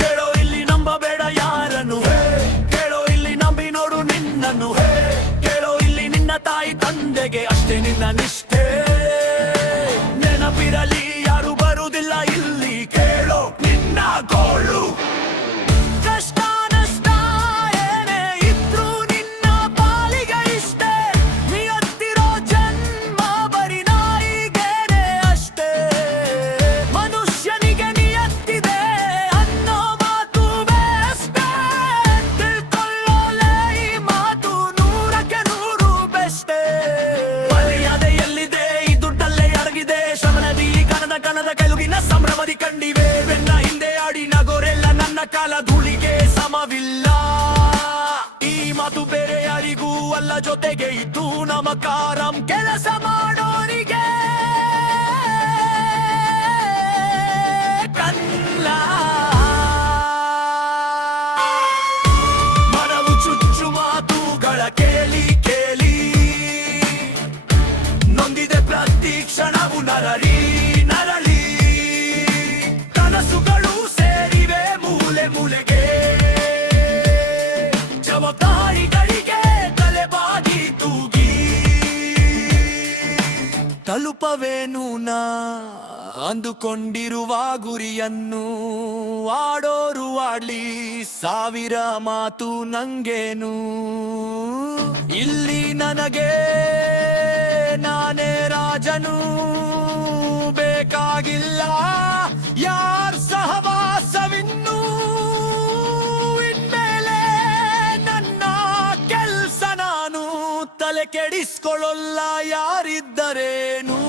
ಕೇಳೋ ಇಲ್ಲಿ ನಂಬಬೇಡ ಯಾರನ್ನು, ಕೇಳೋ ಇಲ್ಲಿ ನಂಬಿ ನೋಡು ನಿನ್ನನ್ನು, ಕೇಳೋ ಇಲ್ಲಿ ನಿನ್ನ ತಾಯಿ ತಂದೆಗೆ ಅಷ್ಟೇ ನಿನ್ನ ನಿಷ್ಠೆ. ನೆನಪಿರಲಿ ಯಾರು ಬರುವುದಿಲ್ಲ ಇಲ್ಲಿ, ಕೇಳೋ ನಿನ್ನ ಗೋಳು. ಕಷ್ಟ ನಷ್ಟ ಏನೇ ಇದ್ರು ನಿನ್ನ ಪಾಲಿಗೆ ಇಷ್ಟೇ, ನಿಯತ್ತಿರೋ ಜನ್ಮ ಬರಿ ನಾಯಿಗೇನೆ ಅಷ್ಟೇ. ಮನುಷ್ಯನಿಗೆ ನಿಯತ್ತಿದೆ ಅನ್ನೋ ಮಾತು ಬೇಸ್ಟೇ, ತಿಳ್ಕೊಳ್ಳೋಲೆ ಈ ಮಾತು 100ಕ್ಕೆ 100 ಬೆಸ್ಟೇ. ಮರ್ಯಾದೆ ಎಲ್ಲಿದೆ ಈ ದುಡ್ಡಲ್ಲೇ ಅಡಗಿದೆ, ಶ್ರಮಣದಿ ಕಣದ ಕೆಳುಗಿನ ಸಂಭ್ರಮದಿ ಕಂಡಿವೆ. ಬೆನ್ನ ಹಿಂದೆ ಆಡಿ ನಗೋರೆಲ್ಲ ನನ್ನ ಕಾಲ ಧೂಳಿಗೆ ಸಮವಿಲ್ಲ. ಈ ಮಾತು ಬೇರೆ ಯಾರಿಗೂ ಅಲ್ಲ, ಜೊತೆಗೆ ಇದ್ದು ನಮಕಾರಂ ಕೆಲಸ ಮಾಡೋರಿಗೆ ಕಲ್ಲ. ಮನವು ಚುಚ್ಚು ಮಾತುಗಳ ಕೇಳಿ ಕೇಳಿ ನೊಂದಿದೆ ಪ್ರತಿ ಕ್ಷಣವು ನರಳಿ ನರಳಿ. ಕನಸುಗಳು ಸೇರಿವೆ ಮೂಲೆ ಮೂಲೆಗೆ, ಜವಾಬ್ದಾರಿಗಳಿಗೆ ತಲೆಬಾಗಿ ತೂಗಿ. ತಲುಪವೇನು ನಾ ಅಂದುಕೊಂಡಿರುವ ಗುರಿಯನ್ನು, ಆಡೋರು ಆಡ್ಲಿ 1000 ಮಾತು ನಂಗೇನು. ಇಲ್ಲಿ ನನಗೆ ನಾನೇ ರಾಜನು, ಬೇಕಾಗಿಲ್ಲ ಯಾರ್ ಸಹವಾಸವಿನ್ನು. ಇನ್ಮೇಲೆ ನನ್ನ ಕೆಲ್ಸ ನಾನು, ತಲೆ ಕೆಡಿಸ್ಕೊಳ್ಳಲ್ಲ ಯಾರಿದ್ದರೇನು.